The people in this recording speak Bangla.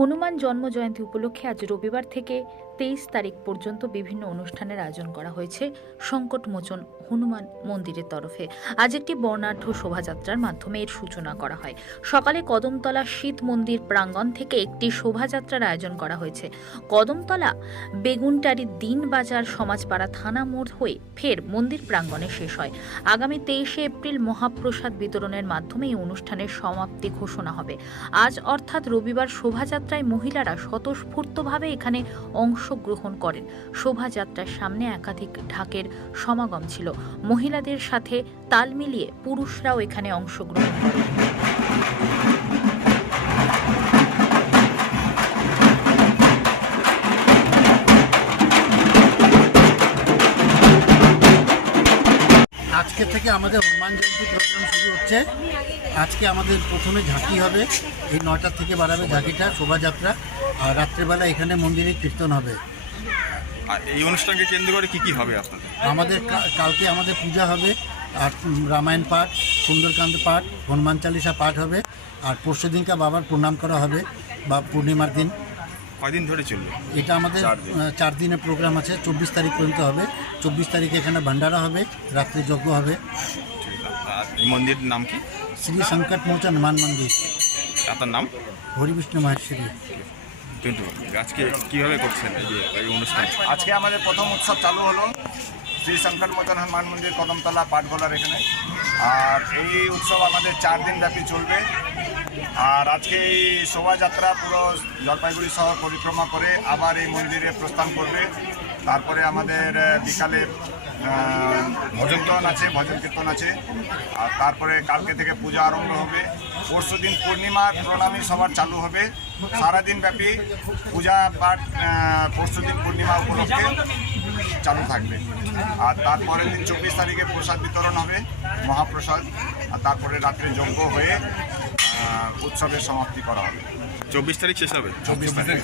হনুমান জন্ম জয়ন্তী উপলক্ষে আজ রবিবার থেকে তেইশ তারিখ পর্যন্ত বিভিন্ন অনুষ্ঠানের আয়োজন করা হয়েছে সংকটমোচন হনুমান মন্দিরের তরফে। আজ একটি বর্ণাঢ্য শোভাযাত্রার মাধ্যমে এর সূচনা করা হয়। সকালে কদমতলা শীত মন্দির প্রাঙ্গণ থেকে একটি শোভাযাত্রার আয়োজন করা হয়েছে। কদমতলা বেগুনটারি দিনবাজার সমাজপাড়া থানা মোড় হয়ে ফের মন্দির প্রাঙ্গণে শেষ হয়। আগামী তেইশে এপ্রিল মহাপ্রসাদ বিতরণের মাধ্যমে এই অনুষ্ঠানের সমাপ্তি ঘোষণা হবে। আজ অর্থাৎ রবিবার শোভাযাত্রায় মহিলারা স্বতঃস্ফূর্তভাবে এখানে অংশগ্রহণ করেন। শোভাযাত্রার সামনে একাধিক ঢাকের সমাগম ছিল। মহিলাদের সাথে তাল মিলিয়ে পুরুষরাও এখানে অংশগ্রহণ করেন। আজকে থেকে আমাদের হনুমান জয়ন্তী প্রোগ্রাম শুরু হচ্ছে। আজকে আমাদের প্রথমে ঝাঁকি হবে। এই নয়টা থেকে বাড়াবে ঝাঁকিটা শোভাযাত্রা। আর রাত্রেবেলা এখানে মন্দিরে কীর্তন হবে। আর এই অনুষ্ঠানকে কেন্দ্র করে কি কি হবে আপনাদের? আমাদের কালকে আমাদের পূজা হবে। আর রামায়ণ পাঠ সুন্দরকান্ত পাঠ হনুমান চালিসা পাঠ হবে। আর পরশু দিনকা বাবার প্রণাম করা হবে বা পূর্ণিমার দিন। কয়দিন ধরে চলবে? এটা আমাদের চার দিনের প্রোগ্রাম আছে। চব্বিশ তারিখ পর্যন্ত হবে। চব্বিশ তারিখে এখানে ভান্ডারা হবে রাত্রে যজ্ঞ হবে। মন্দিরের নাম কি? শ্রী সংকট মোচন হনুমান মন্দির। আপনার নাম? হরিবিষ্ণু মহেশ্বরী। আজকে কীভাবে করছেন এই অনুষ্ঠান? আজকে আমাদের প্রথম উৎসব চালু হলো শ্রী শঙ্কর মতন হনুমান মন্দির কদমতলা পাটগোলার এখানে। আর এই উৎসব আমাদের চার দিন ব্যাপী চলবে। আর আজকে এই শোভাযাত্রা পুরো জলপাইগুড়ি শহর পরিক্রমা করে আবার এই মন্দিরে প্রস্থান করবে। তারপরে আমাদের বিকালে ভজন কীর্তন আছে, ভজন কীর্তন আছে। আর তারপরে কালকে থেকে পূজা আরম্ভ হবে। পরশু দিন পূর্ণিমার প্রণামী সবার চালু হবে। সারাদিন ব্যাপী পূজা পাঠ পরশু দিন পূর্ণিমা উপলক্ষে চালু থাকবে। আর তারপরের দিন চব্বিশ তারিখে প্রসাদ বিতরণ হবে, মহাপ্রসাদ। আর তারপরে রাত্রে যজ্ঞ হয়ে উৎসবের সমাপ্তি করা হবে। চব্বিশ তারিখ শেষ হবে? চব্বিশ তারিখ।